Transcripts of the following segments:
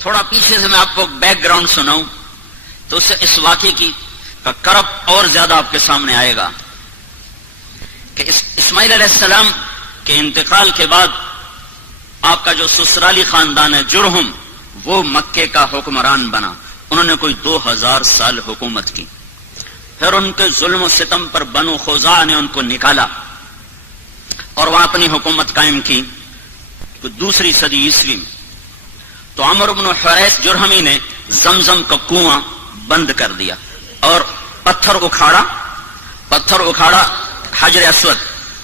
تھوڑا پیچھے سے میں آپ کو بیک گراؤنڈ سناؤں تو اس سے اس واقعے کی کا کرب اور زیادہ آپ کے سامنے آئے گا کہ اسماعیل علیہ السلام کے انتقال کے بعد آپ کا جو سسرالی خاندان ہے جرہم، وہ مکے کا حکمران بنا. انہوں نے کوئی 2000 سال حکومت کی. پھر ان کے ظلم و ستم پر بنو خزاعہ نے ان کو نکالا اور وہاں اپنی حکومت قائم کی دوسری صدی عیسوی میں. تو عمرو بن حریث جرہمی نے زمزم کا کنواں بند کر دیا اور پتھر اکھاڑا حجر اسود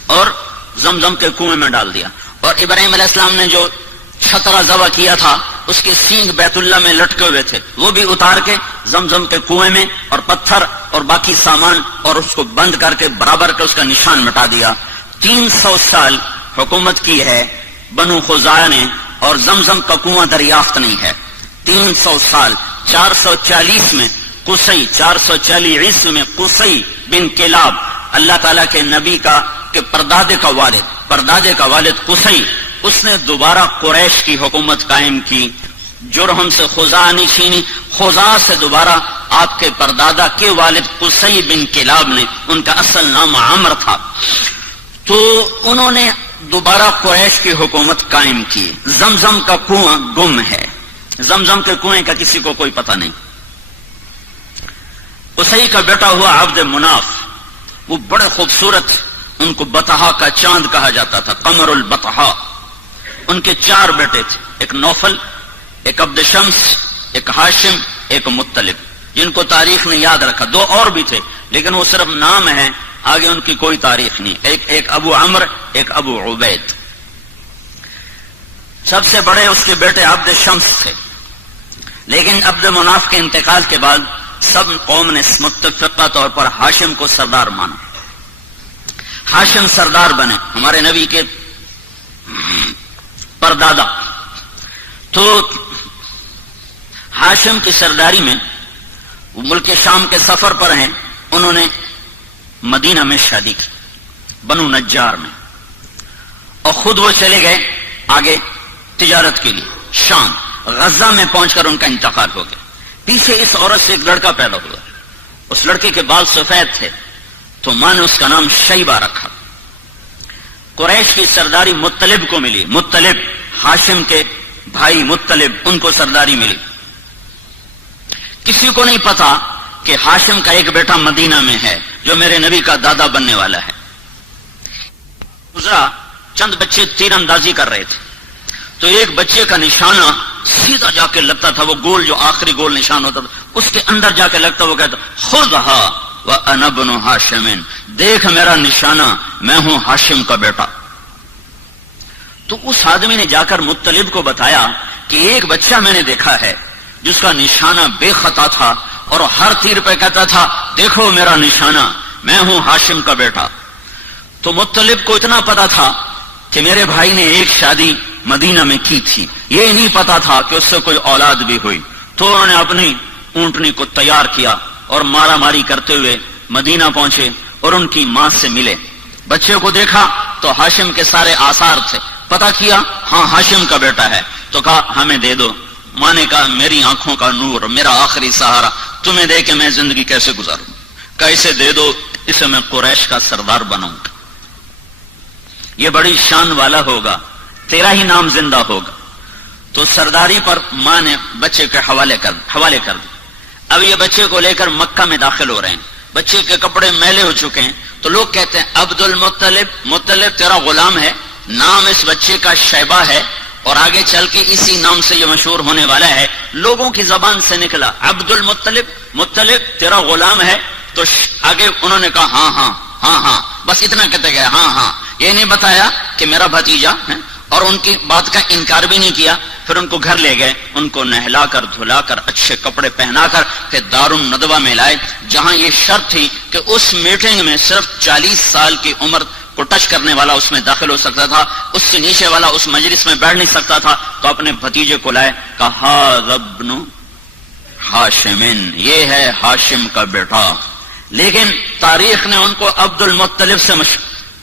اور زمزم کے کنویں میں ڈال دیا. اور ابراہیم علیہ السلام نے جو چھترا ذبح کیا تھا اس کے سینگ بیت اللہ میں لٹکے ہوئے تھے، وہ بھی اتار کے زمزم کے کنویں میں، اور پتھر اور باقی سامان اور اس کو بند کر کے برابر کے اس کا نشان مٹا دیا. 300 سال حکومت کی ہے بنو خزاعہ نے اور زمزم کا کنواں دریافت نہیں ہے. 300 سال. 440 میں قصی، 440 عیسوی میں قصی بن کلاب، اللہ تعالیٰ کے نبی کا کہ پردادے کا والد قصی، اس نے دوبارہ قریش کی حکومت قائم کی. جرہم سے خزاعہ نے چھینی، خزاعہ سے دوبارہ آپ کے پردادا کے والد قصی بن کلاب نے، ان کا اصل نام عمر تھا، تو انہوں نے دوبارہ قریش کی حکومت قائم کی. زمزم کا کنواں گم ہے، زمزم کے کنویں کا کسی کو کوئی پتہ نہیں. قصی کا بیٹا ہوا عبد مناف، وہ بڑے خوبصورت، ان کو بطحا کا چاند کہا جاتا تھا، قمر البطحا. ان کے 4 بیٹے تھے، ایک نوفل، ایک عبد شمس، ایک ہاشم، ایک مطلب، جن کو تاریخ نے یاد رکھا. 2 اور بھی تھے لیکن وہ صرف نام ہیں، آگے ان کی کوئی تاریخ نہیں. ایک ابو عمر، ایک ابو عبید. سب سے بڑے اس کے بیٹے عبد شمس تھے، لیکن عبد مناف کے انتقال کے بعد سب قوم نے متفقہ طور پر ہاشم کو سردار مانا. ہاشم سردار بنے، ہمارے نبی کے پردادا. تو ہاشم کی سرداری میں وہ ملک شام کے سفر پر ہیں. انہوں نے مدینہ میں شادی کی، بنو نجار میں، اور خود وہ چلے گئے آگے تجارت کے لیے شام. غزہ میں پہنچ کر ان کا انتقال ہو گیا. پیچھے اس عورت سے ایک لڑکا پیدا ہوا، اس لڑکے کے بال سفید تھے تو ماں نے اس کا نام شیبہ رکھا. قریش کی سرداری مطلب کو ملی، مطلب ہاشم کے بھائی مطلب، ان کو سرداری ملی. کسی کو نہیں پتا کہ ہاشم کا ایک بیٹا مدینہ میں ہے جو میرے نبی کا دادا بننے والا ہے. گزرا، چند بچے تیر اندازی کر رہے تھے تو ایک بچے کا نشانہ سیدھا جا کے لگتا تھا، وہ گول جو آخری گول نشان ہوتا تھا اس کے اندر جا کے لگتا. وہ کہتا خذھا وَأَنَا بْنُ ہاشم، دیکھ میرا نشانہ، میں ہوں ہاشم کا بیٹا. تو اس آدمی نے جا کر مطلب کو بتایا کہ ایک بچہ میں نے دیکھا ہے جس کا نشانہ بے خطا تھا اور ہر تیر پہ کہتا تھا دیکھو میرا نشانہ، میں ہوں ہاشم کا بیٹا. تو مطلب کو اتنا پتا تھا کہ میرے بھائی نے ایک شادی مدینہ میں کی تھی، یہ نہیں پتا تھا کہ اس سے کوئی اولاد بھی ہوئی. تو انہوں نے اپنی اونٹنی کو تیار کیا اور مارا ماری کرتے ہوئے مدینہ پہنچے اور ان کی ماں سے ملے. بچے کو دیکھا تو ہاشم کے سارے آثار تھے، پتا کیا ہاں ہاشم کا بیٹا ہے. تو کہا ہمیں دے دو. ماں نے کہا میری آنکھوں کا نور، میرا آخری سہارا، تمہیں دے کے میں زندگی کیسے گزاروں؟ کہا اسے دے دو، اسے میں قریش کا سردار بناؤں گا، یہ بڑی شان والا ہوگا، تیرا ہی نام زندہ ہوگا. تو سرداری پر ماں نے بچے کے حوالے کر دی. اب یہ بچے کو لے کر مکہ میں داخل ہو رہے ہیں، بچے کے کپڑے میلے ہو چکے ہیں. تو لوگ کہتے ہیں عبد المطلب، مطلب تیرا غلام ہے، نام اس بچے کا شیبہ ہے اور آگے چل کے اسی نام سے یہ مشہور ہونے والا ہے. لوگوں کی زبان سے نکلا عبد المطلب، مطلب تیرا غلام ہے. تو آگے انہوں نے کہا ہاں ہاں ہاں ہاں، بس اتنا کہتے گئے ہاں ہاں، یہ نہیں بتایا کہ میرا بھتیجا ہے، اور ان کی بات کا انکار بھی نہیں کیا. پھر ان کو گھر لے گئے، ان کو نہلا کر دھلا کر اچھے کپڑے پہنا کر پھر دار الندوہ میں لائے، جہاں یہ شرط تھی کہ اس میٹنگ میں صرف 40 سال کی عمر کو ٹچ کرنے والا اس میں داخل ہو سکتا تھا، اس سے نیچے والا اس مجلس میں بیٹھ نہیں سکتا تھا. تو اپنے بھتیجے کو لائے، کہا ابن ہاشم، یہ ہے ہاشم کا بیٹا. لیکن تاریخ نے ان کو عبد المطلب سے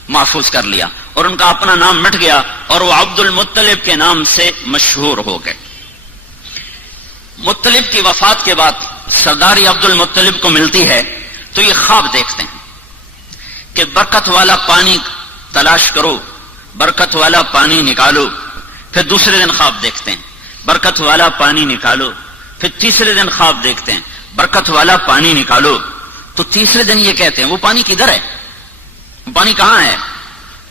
محفوظ کر لیا اور ان کا اپنا نام مٹ گیا اور وہ عبد المطلب کے نام سے مشہور ہو گئے. مطلب کی وفات کے بعد سرداری عبد المطلب کو ملتی ہے تو یہ خواب دیکھتے ہیں کہ برکت والا پانی تلاش کرو، برکت والا پانی نکالو. پھر دوسرے دن خواب دیکھتے ہیں برکت والا پانی نکالو. پھر تیسرے دن خواب دیکھتے ہیں برکت والا پانی نکالو. تو تیسرے دن یہ کہتے ہیں وہ پانی کدھر ہے، وہ پانی کہاں ہے؟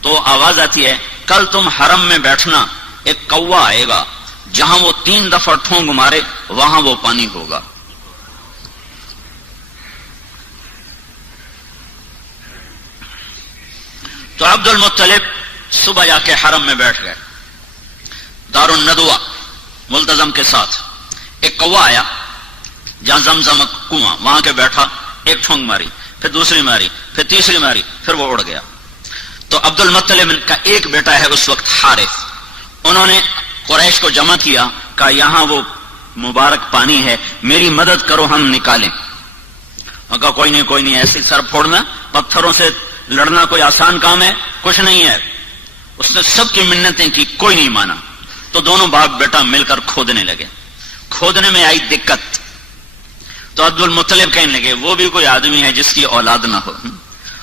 تو آواز آتی ہے کل تم حرم میں بیٹھنا، ایک کوا آئے گا، جہاں وہ 3 دفعہ ٹھونگ مارے وہاں وہ پانی ہوگا. تو عبد المطلب صبح جا کے حرم میں بیٹھ گئے دار الندوہ ملتزم کے ساتھ. ایک کوا آیا جہاں زمزم کنواں، وہاں کے بیٹھا، ایک ٹھونگ ماری، پھر دوسری ماری، پھر تیسری ماری، پھر وہ اڑ گیا. تو عبد المطلب کا ایک بیٹا ہے اس وقت حارث، انہوں نے قریش کو جمع کیا، کہا یہاں وہ مبارک پانی ہے، میری مدد کرو ہم نکالیں. اور کہا کوئی نہیں ایسی سر پھوڑنا، پتھروں سے لڑنا کوئی آسان کام ہے؟ کچھ نہیں ہے. اس نے سب کی منتیں کی، کوئی نہیں مانا. تو دونوں باپ بیٹا مل کر کھودنے لگے. کھودنے میں آئی دقت، تو عبد المطلب کہنے لگے وہ بھی کوئی آدمی ہے جس کی اولاد نہ ہو.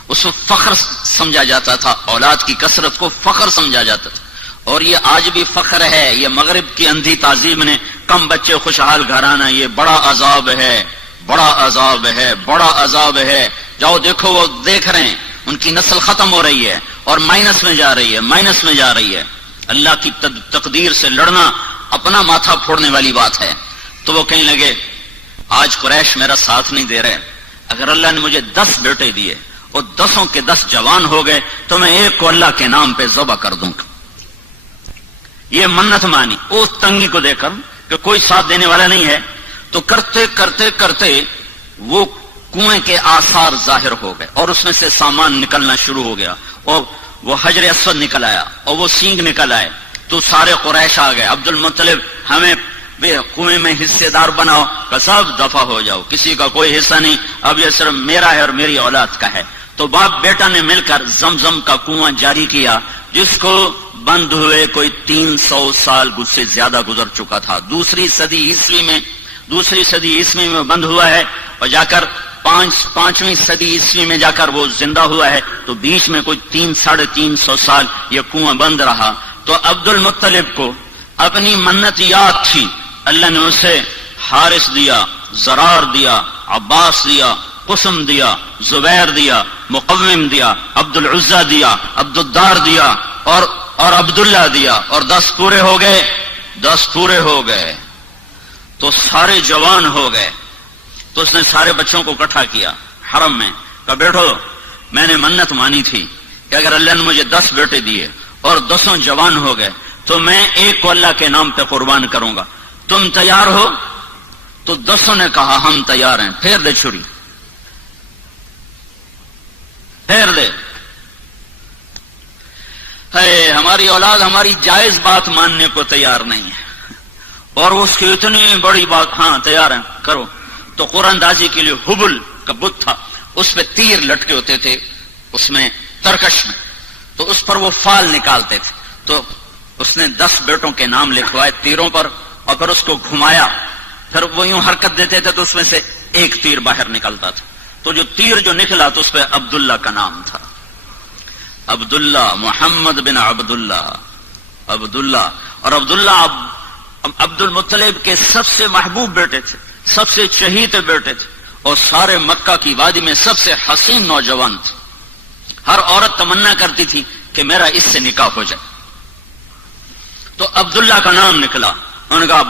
اس کو فخر سمجھا جاتا تھا، اولاد کی کثرت کو فخر سمجھا جاتا تھا. اور یہ آج بھی فخر ہے. یہ مغرب کی اندھی تہذیب نے کم بچے خوشحال گھرانہ، یہ بڑا عذاب ہے، بڑا عذاب ہے، بڑا عذاب ہے. جاؤ دیکھو، وہ دیکھ رہے ہیں ان کی نسل ختم ہو رہی ہے اور مائنس میں جا رہی ہے، مائنس میں جا رہی ہے. اللہ کی تقدیر سے لڑنا اپنا ماتھا پھوڑنے والی بات ہے. تو وہ کہنے لگے آج قریش میرا ساتھ نہیں دے رہے، اگر اللہ نے مجھے 10 بیٹے دیے اور 10 کے 10 جوان ہو گئے تو میں ایک کو اللہ کے نام پہ ذبح کر دوں گا. یہ منت مانی اس تنگی کو دیکھ کر کہ کوئی ساتھ دینے والا نہیں ہے. تو کرتے کرتے کرتے وہ کنویں کے آثار ظاہر ہو گئے اور اس میں سے سامان نکلنا شروع ہو گیا، اور وہ حجر اسود نکل آیا اور وہ سینگ نکل آئے. تو سارے قریش آ گئے، عبد المطلب ہمیں کنویں میں حصے دار بناؤ، کہ سب دفع ہو جاؤ، کسی کا کوئی حصہ نہیں، اب یہ صرف میرا ہے اور میری اولاد کا ہے. تو باپ بیٹا نے مل کر زمزم کا کنواں جاری کیا، جس کو بند ہوئے کوئی 300 سال سے زیادہ گزر چکا تھا. دوسری صدی عیسوی میں بند ہوا ہے، اور جا کر 5ویں صدی عیسوی میں جا کر وہ زندہ ہوا ہے. تو بیچ میں کوئی 300-350 سال یہ کنواں بند رہا. تو عبد المطلب کو اپنی منت یاد تھی، اللہ نے اسے حارث دیا، زرار دیا، عباس دیا، قسم دیا، زبیر دیا، مقوم دیا، عبد العزہ دیا، عبد الدار دیا اور عبداللہ دیا، اور 10 پورے ہو گئے. 10 پورے ہو گئے تو سارے جوان ہو گئے. تو اس نے سارے بچوں کو اکٹھا کیا حرم میں، کہا بیٹھو میں نے منت مانی تھی کہ اگر اللہ نے مجھے 10 بیٹے دیے اور 10 جوان ہو گئے تو میں ایک کو اللہ کے نام پہ قربان کروں گا، تم تیار ہو؟ تو 10 نے کہا ہم تیار ہیں. پھیر دے چھری، پھیر دے. ہماری اولاد ہماری جائز بات ماننے کو تیار نہیں ہے، اور اس کی اتنی بڑی بات، ہاں تیار ہیں کرو. تو قرآن اندازی کے لیے حبل کا بت تھا، اس پہ تیر لٹکے ہوتے تھے، اس میں ترکش میں، تو اس پر وہ فال نکالتے تھے. تو اس نے 10 بیٹوں کے نام لکھوائے تیروں پر، اور پھر اس کو گھمایا، پھر وہ یوں حرکت دیتے تھے تو اس میں سے ایک تیر باہر نکلتا تھا. تو جو تیر جو نکلا تو اس پہ عبداللہ کا نام تھا، عبداللہ، محمد بن عبداللہ، عبداللہ. اور عبداللہ عبد المطلب کے سب سے محبوب بیٹے تھے، سب سے چہیتے بیٹے تھے، اور سارے مکہ کی وادی میں سب سے حسین نوجوان تھے. ہر عورت تمنا کرتی تھی کہ میرا اس سے نکاح ہو جائے. تو عبداللہ کا نام نکلا. انہوں نے کہا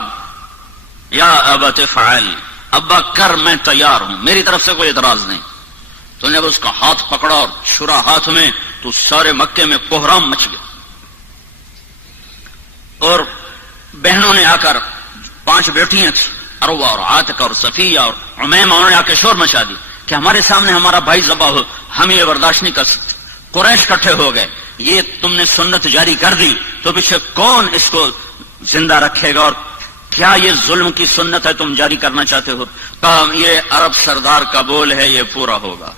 یا ابت فعل، ابا کر، میں تیار ہوں، میری طرف سے کوئی اعتراض نہیں. تو نے اس کا ہاتھ پکڑا اور چھرا ہاتھ میں، تو سارے مکے میں کوہرام مچ گیا. اور بہنوں نے آ کر، 5 بیٹیاں تھیں، عروہ اور عاتقہ اور صفیہ اور عمیمہ، انہوں نے آ کے شور مچا دی کہ ہمارے سامنے ہمارا بھائی ذبح ہو، ہم یہ برداشت نہیں کر سکتے. قریش اکٹھے ہو گئے، یہ تم نے سنت جاری کر دی تو پیچھے کون اس کو زندہ رکھے گا، اور کیا یہ ظلم کی سنت ہے تم جاری کرنا چاہتے ہو؟ کہا یہ عرب سردار کا بول ہے، یہ پورا ہوگا.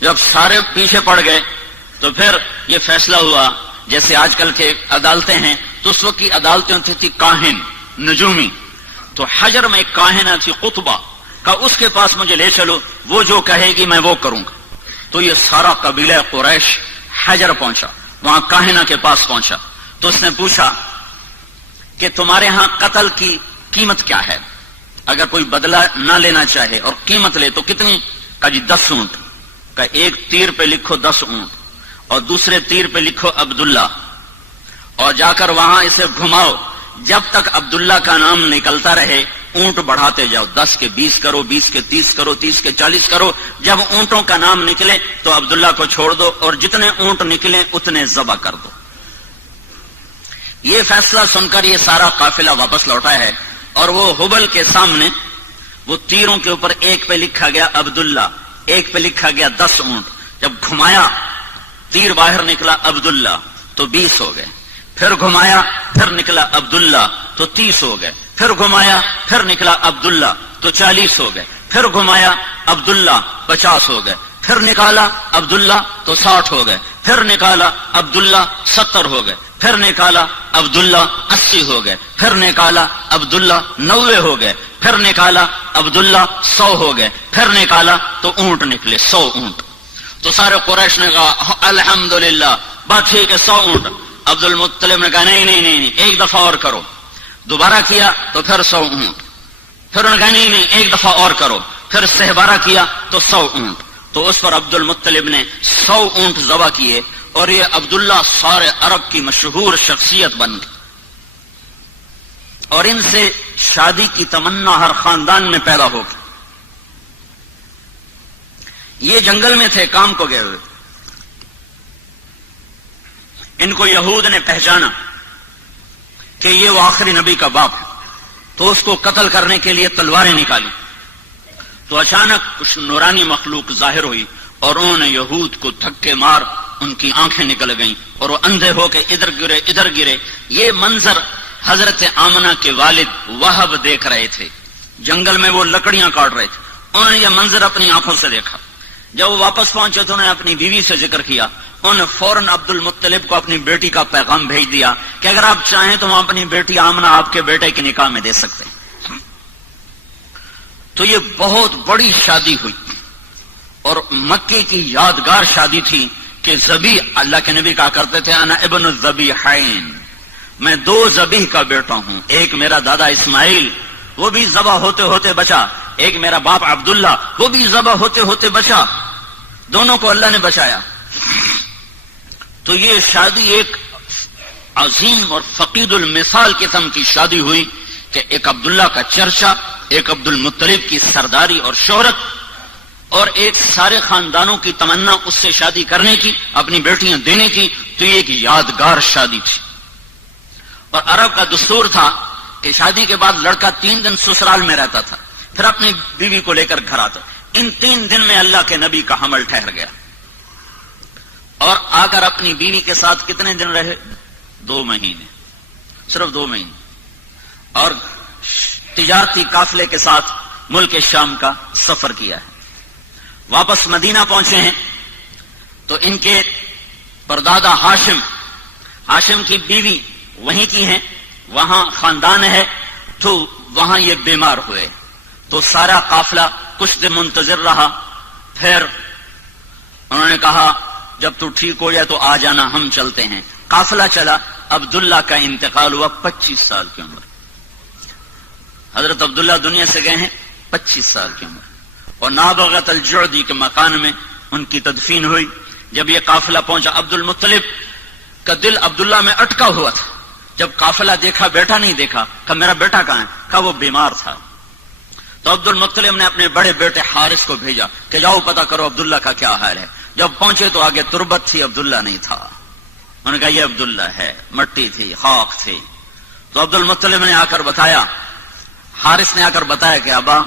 جب سارے پیچھے پڑ گئے تو پھر یہ فیصلہ ہوا، جیسے آج کل کے عدالتیں ہیں، تو اس وقت کی عدالتیں ہوتی تھی کاہن، نجومی. تو حجر میں ایک کاہنہ تھی قطبہ کا، اس کے پاس مجھے لے چلو، وہ جو کہے گی میں وہ کروں گا۔ تو یہ سارا قبیلہ قریش حجر پہنچا، وہاں کاہنہ کے پاس پہنچا، تو اس نے پوچھا کہ تمہارے ہاں قتل کی قیمت کیا ہے؟ اگر کوئی بدلہ نہ لینا چاہے اور قیمت لے تو کتنی؟ کہا جی 10 اونٹ۔ کہ ایک تیر پہ لکھو 10 اونٹ اور دوسرے تیر پہ لکھو عبداللہ، اور جا کر وہاں اسے گھماؤ، جب تک عبداللہ کا نام نکلتا رہے اونٹ بڑھاتے جاؤ، 10 کے 20 کرو، 20 کے 30 کرو، 30 کے 40 کرو، جب اونٹوں کا نام نکلے تو عبداللہ کو چھوڑ دو اور جتنے اونٹ نکلے اتنے ذبح کر دو۔ یہ فیصلہ سن کر یہ سارا قافلہ واپس لوٹا ہے، اور وہ حبل کے سامنے وہ تیروں کے اوپر ایک پہ لکھا گیا عبداللہ، ایک پہ لکھا گیا 10 اونٹ۔ جب گھمایا تیر باہر نکلا عبداللہ تو 20 ہو گئے، پھر گھمایا پھر نکلا عبداللہ تو 30 ہو گئے، پھر گھمایا پھر نکلا عبداللہ تو 40 ہو گئے، پھر گھمایا عبداللہ 50 ہو گئے، پھر نکالا عبداللہ تو 60 ہو گئے، پھر نکالا عبداللہ 70 ہو گئے، پھر نکالا عبداللہ 80 ہو گئے، پھر نکالا عبداللہ 90 ہو گئے، پھر نکالا عبداللہ 100 ہو گئے، پھر نکالا تو اونٹ نکلے 100 اونٹ۔ تو سارے قریش نے کہا الحمدللہ، بات ٹھیک ہے 100 اونٹ۔ عبد المطلب نے کہا نہیں نہیں نہیں، ایک دفعہ اور کرو۔ دوبارہ کیا تو پھر 100 اونٹ، پھر انہوں نے کہا نہیں نہیں ایک دفعہ اور کرو، پھر 12 کیا تو 100 اونٹ۔ تو اس پر عبد المطلب نے 100 اونٹ ذبح کیے، اور یہ عبداللہ سارے عرب کی مشہور شخصیت بن گئی، اور ان سے شادی کی تمنا ہر خاندان میں پیدا ہوگی۔ یہ جنگل میں تھے کام کو گئے ہوئے، ان کو یہود نے پہچانا کہ یہ وہ آخری نبی کا باپ ہے، تو اس کو قتل کرنے کے لیے تلواریں نکالی، تو اچانک کچھ نورانی مخلوق ظاہر ہوئی اور انہوں نے یہود کو دھکے مار ان کی آنکھیں نکل گئیں اور وہ اندھے ہو کے ادھر گرے۔ یہ منظر حضرت آمنہ کے والد وہب دیکھ رہے تھے، جنگل میں وہ لکڑیاں کاٹ رہے تھے، انہوں نے یہ منظر اپنی آنکھوں سے دیکھا۔ جب وہ واپس پہنچے تو انہوں نے اپنی بیوی سے ذکر کیا، انہوں نے فوراً عبد المطلب کو اپنی بیٹی کا پیغام بھیج دیا کہ اگر آپ چاہیں تو ہم اپنی بیٹی آمنہ آپ کے بیٹے کے نکاح میں دے سکتے ہیں۔ تو یہ بہت بڑی شادی ہوئی، اور مکے کی یادگار شادی تھی کہ ذبیح، اللہ کے نبی کہا کرتے تھے انا ابن الذبیحین، میں 2 ذبیح کا بیٹا ہوں، ایک میرا دادا اسماعیل وہ بھی ذبح ہوتے ہوتے بچا، ایک میرا باپ عبداللہ وہ بھی ذبح ہوتے ہوتے بچا، دونوں کو اللہ نے بچایا۔ تو یہ شادی ایک عظیم اور فقید المثال قسم کی شادی ہوئی کہ ایک عبداللہ کا چرچا، ایک عبد المطلب کی سرداری اور شہرت، اور ایک سارے خاندانوں کی تمنا اس سے شادی کرنے کی، اپنی بیٹیاں دینے کی۔ تو یہ ایک یادگار شادی تھی، اور عرب کا دستور تھا کہ شادی کے بعد لڑکا 3 دن سسرال میں رہتا تھا، پھر اپنی بیوی کو لے کر گھر آتا۔ ان 3 دن میں اللہ کے نبی کا حمل ٹھہر گیا، اور آ کر اپنی بیوی کے ساتھ کتنے دن رہے؟ 2 مہینے، صرف 2 مہینے، اور تجارتی قافلے کے ساتھ ملک شام کا سفر کیا ہے۔ واپس مدینہ پہنچے ہیں تو ان کے پردادا ہاشم کی بیوی وہیں کی ہیں، وہاں خاندان ہے، تو وہاں یہ بیمار ہوئے، تو سارا قافلہ کچھ دن منتظر رہا، پھر انہوں نے کہا جب تو ٹھیک ہو جائے تو آ جانا، ہم چلتے ہیں۔ قافلہ چلا، عبداللہ کا انتقال ہوا 25 سال کی عمر، حضرت عبداللہ دنیا سے گئے ہیں 25 سال کی عمر، اور نابغت الجعدی کے مکان میں ان کی تدفین ہوئی۔ جب یہ قافلہ پہنچا، عبد المطلب کا دل عبداللہ میں اٹکا ہوا تھا، جب قافلہ دیکھا بیٹا نہیں دیکھا، کہا میرا بیٹا کہاں ہے؟ کہا وہ بیمار تھا۔ تو عبد المطلب نے اپنے بڑے بیٹے حارث کو بھیجا کہ جاؤ پتہ کرو عبداللہ کا کیا حال ہے۔ جب پہنچے تو آگے تربت تھی، عبداللہ نہیں تھا۔ انہوں نے کہا یہ عبداللہ ہے، مٹی تھی، خاک تھی۔ تو عبد المطلب نے آ کر بتایا، حارث نے آ کر بتایا کہ ابا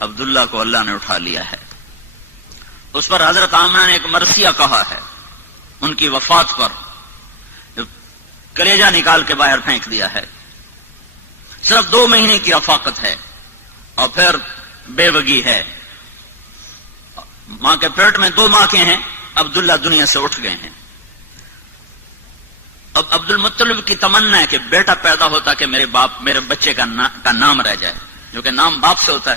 عبداللہ کو اللہ نے اٹھا لیا ہے۔ اس پر حضرت آمنہ نے ایک مرثیہ کہا ہے، ان کی وفات پر کلیجہ نکال کے باہر پھینک دیا ہے۔ صرف 2 مہینے کی رفاقت ہے، اور پھر بے وگی ہے، ماں کے پیٹ میں 2 ماں کے ہیں، عبداللہ دنیا سے اٹھ گئے ہیں۔ اب عبد المطلب کی تمنا ہے کہ بیٹا پیدا ہوتا کہ میرے بچے کا نام رہ جائے، جو کہ نام باپ سے ہوتا ہے.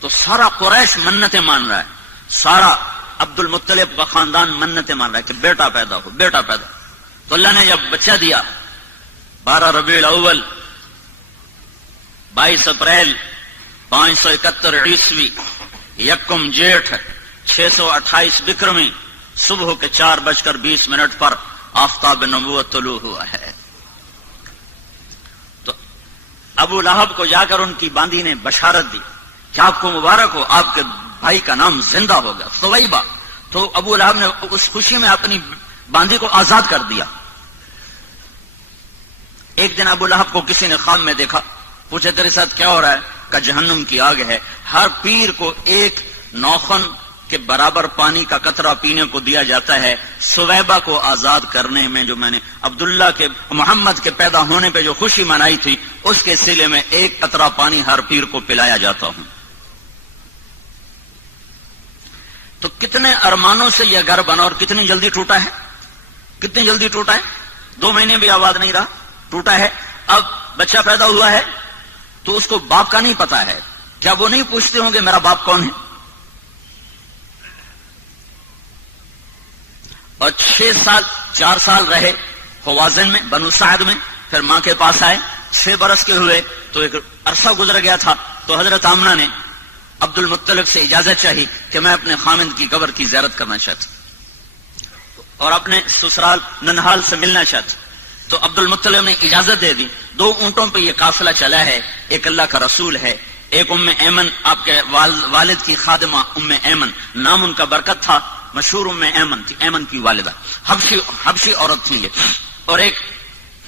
تو سارا قریش منتیں مان رہا ہے، سارا عبد المطلب کا خاندان منتیں مان رہا ہے کہ بیٹا پیدا ہو، بیٹا پیدا. تو اللہ نے جب بچہ دیا 12 ربیع الاول 22 اپریل 571 عیسوی، 1 جیٹھ 628 بکرمی، صبح کے 4:20 پر آفتاب نبوت طلوع ہوا ہے. تو ابو لہب کو جا کر ان کی باندی نے بشارت دی کہ آپ کو مبارک ہو، آپ کے بھائی کا نام زندہ ہو گیا، ثویبہ. تو ابو لہب نے اس خوشی میں اپنی باندی کو آزاد کر دیا. ایک دن ابو لہب کو کسی نے خواب میں دیکھا، پوچھے تیرے ساتھ کیا ہو رہا ہے؟ کہ جہنم کی آگ ہے، ہر پیر کو ایک نوخن کے برابر پانی کا قطرہ پینے کو دیا جاتا ہے. ثویبہ کو آزاد کرنے میں جو میں نے عبداللہ کے محمد کے پیدا ہونے پہ جو خوشی منائی تھی، اس کے سلے میں ایک قطرہ پانی ہر پیر کو پلایا جاتا ہوں. تو کتنے ارمانوں سے یہ گھر بنا اور کتنی جلدی ٹوٹا ہے، کتنی جلدی ٹوٹا ہے. 2 مہینے بھی آباد نہیں رہا، ٹوٹا ہے. اب بچہ پیدا ہوا ہے تو اس کو باپ کا نہیں پتا ہے. کیا وہ نہیں پوچھتے ہوں گے میرا باپ کون ہے؟ اور 4 سال رہے خوازن میں، بنو سعد میں، پھر ماں کے پاس آئے. 6 برس کے ہوئے تو ایک عرصہ گزر گیا تھا. تو حضرت آمنہ نے عبد المطلب سے اجازت چاہی کہ میں اپنے خامند کی قبر کی زیارت کرنا چاہتا اور اپنے سسرال ننہال سے ملنا چاہتا. تو عبد المطلب نے اجازت دے دی. 2 اونٹوں پہ یہ قافلہ چلا ہے، ایک اللہ کا رسول ہے، ایک ام ایمن آپ کے والد کی خادمہ ام ایمن، نام ان کا برکت تھا، مشہور ام ایمن تھی، ایمن کی والدہ، حبشی عورت تھی یہ، اور ایک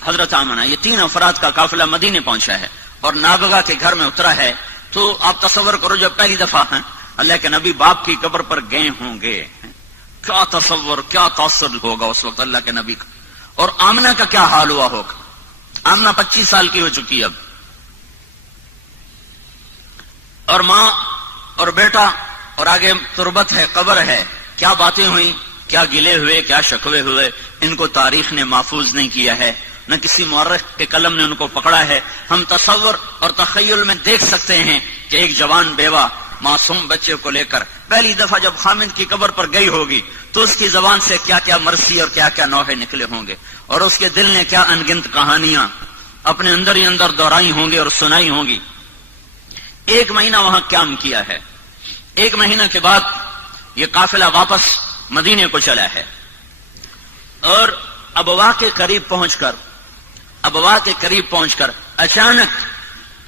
حضرت آمنہ. یہ 3 افراد کا قافلہ مدینے پہنچا ہے اور نابغہ کے گھر میں اترا ہے. تو آپ تصور کرو جب پہلی دفعہ ہیں اللہ کے نبی باپ کی قبر پر گئے ہوں گے، کیا تصور، کیا تاثر ہوگا اس وقت اللہ کے نبی کا. اور آمنہ کا کیا حال ہوا ہوگا. آمنہ 25 سال کی ہو چکی اب، اور ماں اور بیٹا، اور آگے تربت ہے، قبر ہے. کیا باتیں ہوئیں، کیا گلے ہوئے، کیا شکوے ہوئے، ان کو تاریخ نے محفوظ نہیں کیا ہے، نہ کسی مورخ کے قلم نے ان کو پکڑا ہے. ہم تصور اور تخیل میں دیکھ سکتے ہیں کہ ایک جوان بیوہ معصوم بچے کو لے کر پہلی دفعہ جب خامد کی قبر پر گئی ہوگی تو اس کی زبان سے کیا کیا مرثی اور کیا کیا نوحے نکلے ہوں گے، اور اس کے دل نے کیا انگنت کہانیاں اپنے اندر ہی اندر دہرائی ہوں گی اور سنائی ہوں گی. 1 مہینہ وہاں قیام کیا ہے. 1 مہینہ کے بعد یہ قافلہ واپس مدینے کو چلا ہے. اور ابوا کے قریب پہنچ کر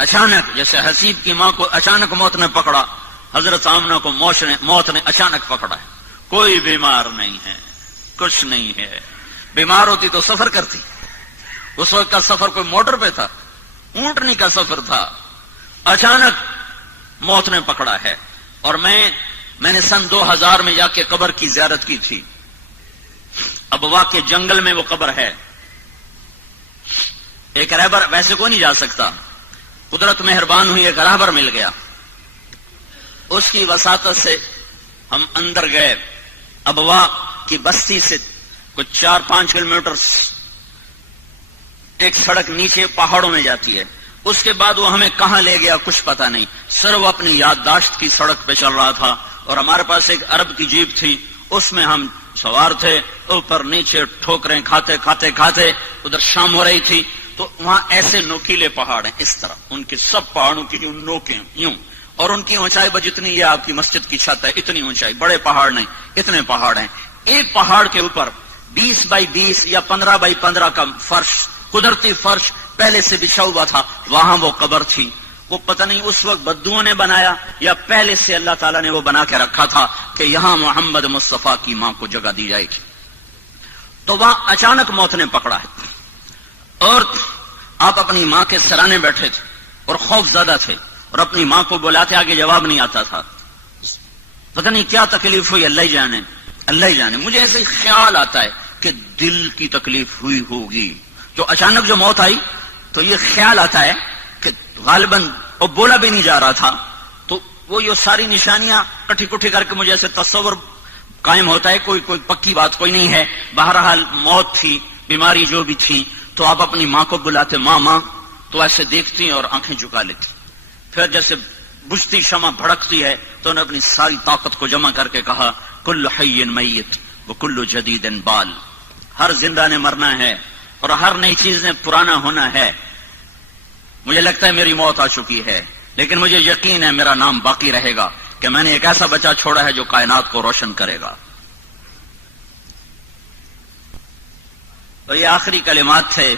اچانک جیسے حسیب کی ماں کو اچانک موت نے پکڑا، حضرت آمنہ کو موت نے اچانک پکڑا ہے. کوئی بیمار نہیں ہے، کچھ نہیں ہے. بیمار ہوتی تو سفر کرتی. اس وقت کا سفر کوئی موٹر پہ تھا، اونٹنی کا سفر تھا. اچانک موت نے پکڑا ہے. اور میں نے سن 2000 میں جا کے قبر کی زیارت کی تھی. ابوا کے جنگل میں وہ قبر ہے. ایک رہبر، ویسے کوئی نہیں جا سکتا، قدرت مہربان ہوئی، ایک رہبر مل گیا. اس کی وساطت سے ہم اندر گئے. ابوا کی بستی سے کچھ 4-5 کلومیٹر ایک سڑک نیچے پہاڑوں میں جاتی ہے. اس کے بعد وہ ہمیں کہاں لے گیا کچھ پتا نہیں. صرف اپنی یادداشت کی سڑک پہ چل رہا تھا، اور ہمارے پاس ایک عرب کی جیپ تھی، اس میں ہم سوار تھے. اوپر نیچے ٹھوکریں کھاتے ادھر شام ہو رہی تھی. تو وہاں ایسے نوکیلے پہاڑ ہیں، اس طرح ان کے سب پہاڑوں کی جو نوکیں یوں، اور ان کی اونچائی جتنی یہ آپ کی مسجد کی چھت ہے اتنی اونچائی. بڑے پہاڑ نہیں، اتنے پہاڑ ہیں. ایک پہاڑ کے اوپر 20x20 یا 15x15 کا فرش، قدرتی فرش پہلے سے بچھا ہوا تھا. وہاں وہ قبر تھی. وہ پتہ نہیں اس وقت بدوؤں نے بنایا یا پہلے سے اللہ تعالیٰ نے وہ بنا کے رکھا تھا کہ یہاں محمد مصطفیٰ کی ماں کو جگہ دی جائے گی. تو وہاں اچانک موت نے پکڑا ہے. اور آپ اپنی ماں کے سرانے بیٹھے تھے اور خوف زدہ تھے، اور اپنی ماں کو بلاتے آگے جواب نہیں آتا تھا. پتہ نہیں کیا تکلیف ہوئی، اللہ ہی جانے. مجھے ایسے خیال آتا ہے کہ دل کی تکلیف ہوئی ہوگی. جو اچانک جو موت آئی تو یہ خیال آتا ہے کہ غالباً وہ بولا بھی نہیں جا رہا تھا. تو وہ یہ ساری نشانیاں کٹھی کٹھی کر کے مجھے ایسے تصور قائم ہوتا ہے. کوئی پکی بات کوئی نہیں ہے. بہرحال موت تھی. بیماری جو بھی تھی تو آپ اپنی ماں کو بلاتے، ماں ماں، تو ایسے دیکھتی اور آنکھیں جھکا لیتی. پھر جیسے بجھتی شمع بھڑکتی ہے تو انہوں نے اپنی ساری طاقت کو جمع کر کے کہا کل حی میت وکل جدید بال، ہر زندہ نے مرنا ہے اور ہر نئی چیز نے پرانا ہونا ہے. مجھے لگتا ہے میری موت آ چکی ہے لیکن مجھے یقین ہے میرا نام باقی رہے گا کہ میں نے ایک ایسا بچہ چھوڑا ہے جو کائنات کو روشن کرے گا. اور یہ آخری کلمات تھے.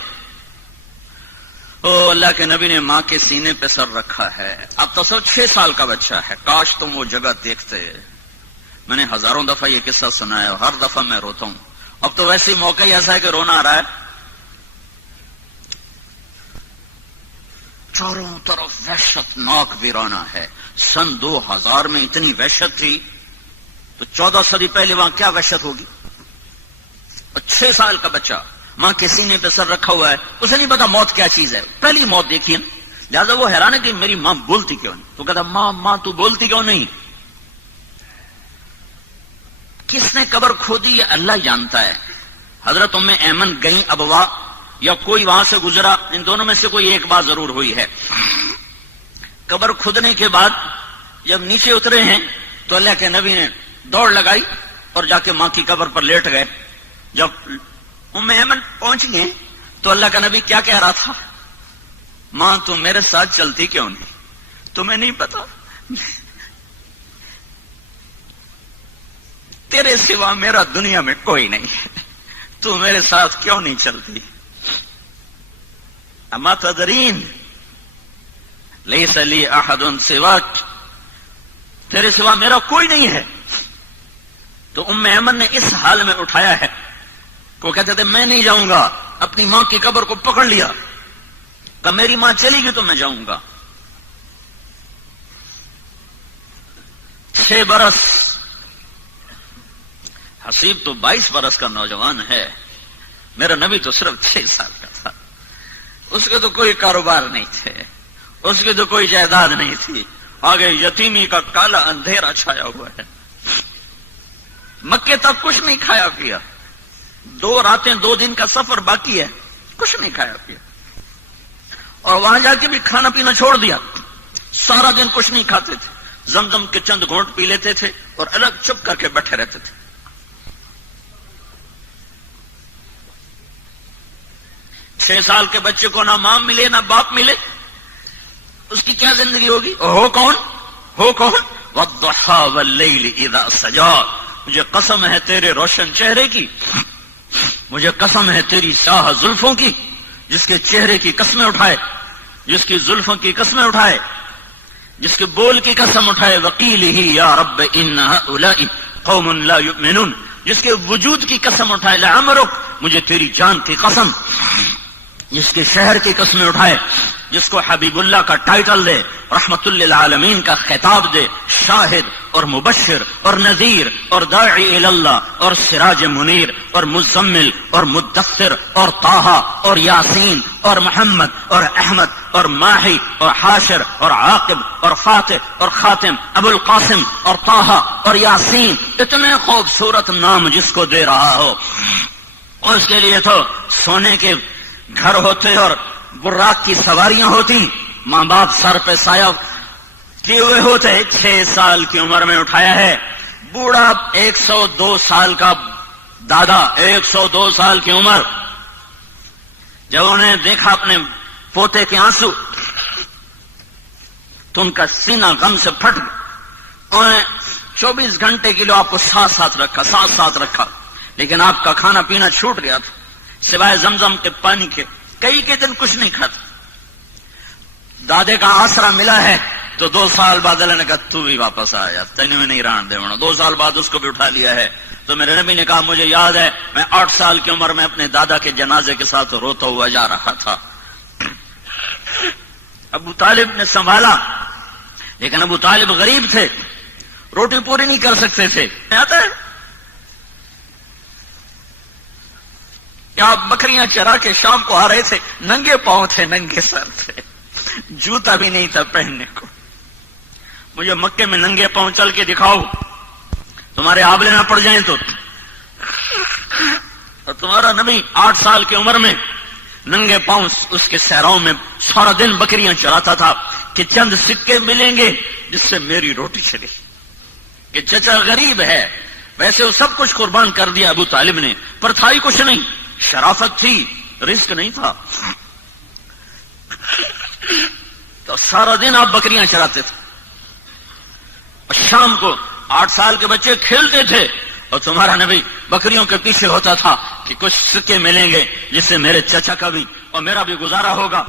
او اللہ کے نبی نے ماں کے سینے پہ سر رکھا ہے. اب تو 6 سال کا بچہ ہے. کاش تم وہ جگہ دیکھتے. میں نے ہزاروں دفعہ یہ قصہ سنا ہے اور ہر دفعہ میں روتا ہوں. اب تو ویسے موقع ہی ایسا ہے کہ رونا آ رہا ہے. چاروں طرف وحشت ناک ویرانہ ہے. سن 2000 میں اتنی وحشت تھی تو 14 صدی پہلے وہاں کیا وحشت ہوگی. اور 6 سال کا بچہ ماں کے سینے پہ سر رکھا ہوا ہے. اسے نہیں پتا موت کیا چیز ہے. پہلی موت دیکھی نا. لہذا وہ حیران ہے کہ میری ماں بولتی کیوں نہیں. تو کہتا ماں تو بولتی کیوں نہیں. کس نے قبر کھودی یہ اللہ جانتا ہے. حضرت ام ایمن گئیں ابوا یا کوئی وہاں سے گزرا، ان دونوں میں سے کوئی ایک بات ضرور ہوئی ہے. قبر کھودنے کے بعد جب نیچے اترے ہیں تو اللہ کے نبی نے دوڑ لگائی اور جا کے ماں کی قبر پر لیٹ گئے. جب ام ایمن پہنچ گئے تو اللہ کا نبی کیا کہہ رہا تھا، ماں تم میرے ساتھ چلتی کیوں نہیں. تمہیں نہیں پتا تیرے سوا میرا دنیا میں کوئی نہیں ہے. تو میرے ساتھ کیوں نہیں چلتی. اما تدرین لیس لی احد سواک، تیرے سوا میرا کوئی نہیں ہے. تو ام ایمن نے اس حال میں اٹھایا ہے وہ کہتے تھے میں نہیں جاؤں گا. اپنی ماں کی قبر کو پکڑ لیا کہ میری ماں چلی گئی تو میں جاؤں گا. 6 برس. حسیب تو 22 برس کا نوجوان ہے. میرا نبی تو صرف 6 سال کا تھا. اس کے تو کوئی کاروبار نہیں تھے، اس کی تو کوئی جائیداد نہیں تھی. آگے یتیمی کا کالا اندھیرا چھایا ہوا ہے. مکے تک کچھ نہیں کھایا پیا. 2 راتیں 2 دن کا سفر باقی ہے، کچھ نہیں کھایا پیا. اور وہاں جا کے بھی کھانا پینا چھوڑ دیا. سارا دن کچھ نہیں کھاتے تھے. زمزم کے چند گھونٹ پی لیتے تھے اور الگ چپ کر کے بیٹھے رہتے تھے. 6 سال کے بچے کو نہ ماں ملے نہ باپ ملے، اس کی کیا زندگی ہوگی. ہو کون والضحى واللیل اذا سجا. مجھے قسم ہے تیرے روشن چہرے کی، مجھے قسم ہے تیری سیاہ زلفوں کی، جس کے چہرے کی قسمیں اٹھائے، جس کی زلفوں کی قسمیں اٹھائے، جس کے بول کی قسم اٹھائے. وقیلہ یا رب ان هؤلاء قوم لا یؤمنون. جس کے وجود کی قسم اٹھائے. لعمرک، مجھے تیری جان کی قسم. جس کے شہر کی قسمیں اٹھائے، جس کو حبیب اللہ کا ٹائٹل دے، رحمت للعالمین کا خطاب دے، شاہد اور مبشر اور نذیر اور داعی اللہ اور سراج منیر اور مزمل اور مدثر اور طٰہٰ اور یاسین اور محمد اور احمد اور ماہی اور حاشر اور عاقب اور فاتح اور خاتم، ابو القاسم اور طٰہٰ اور یاسین. اتنے خوبصورت نام جس کو دے رہا ہو. اور اس کے لیے تو سونے کے گھر ہوتے اور براق کی سواریاں ہوتی. ماں باپ سر پہ سایہ کیے ہوئے ہوتے. 6 سال کی عمر میں اٹھایا ہے. بوڑھا 102 سال کا دادا، 102 سال کی عمر. جب انہیں دیکھا اپنے پوتے کے آنسو تو ان کا سینہ غم سے پھٹ گیا. انہوں نے 24 گھنٹے کے لیے آپ کو ساتھ رکھا لیکن آپ کا کھانا پینا چھوٹ گیا تھا سوائے زمزم کے پانی کے. کئی کے دن کچھ نہیں کھاتا. دادے کا آسرا ملا ہے تو 2 سال بعد اللہ نے کہا تو بھی واپس آیا، تینوں میں نہیں رہن دے. 2 سال بعد اس کو بھی اٹھا لیا ہے. تو میرے نبی نے کہا مجھے یاد ہے میں 8 سال کی عمر میں اپنے دادا کے جنازے کے ساتھ روتا ہوا جا رہا تھا. ابو طالب نے سنبھالا لیکن ابو طالب غریب تھے، روٹی پوری نہیں کر سکتے تھے. آتا ہے کہ آپ بکریاں چرا کے شام کو آ رہے تھے، ننگے پاؤں تھے، ننگے سر تھے، جوتا بھی نہیں تھا پہننے کو. مجھے مکے میں ننگے پاؤں چل کے دکھاؤ، تمہارے آبلے نہ پڑ جائیں تو. اور تمہارا نبی 8 سال کی عمر میں ننگے پاؤں اس کے صحراؤں میں سارا دن بکریاں چراتا تھا کہ چند سکے ملیں گے جس سے میری روٹی چلے، کہ چچا غریب ہے. ویسے وہ سب کچھ قربان کر دیا ابو طالب نے، پر تھا ہی کچھ نہیں، شرافت تھی، رزق نہیں تھا. تو سارا دن آپ بکریاں چراتے تھے اور شام کو 8 سال کے بچے کھیلتے تھے اور تمہارا نبی بکریوں کے پیچھے ہوتا تھا کہ کچھ سکے ملیں گے جس سے میرے چچا کا بھی اور میرا بھی گزارا ہوگا.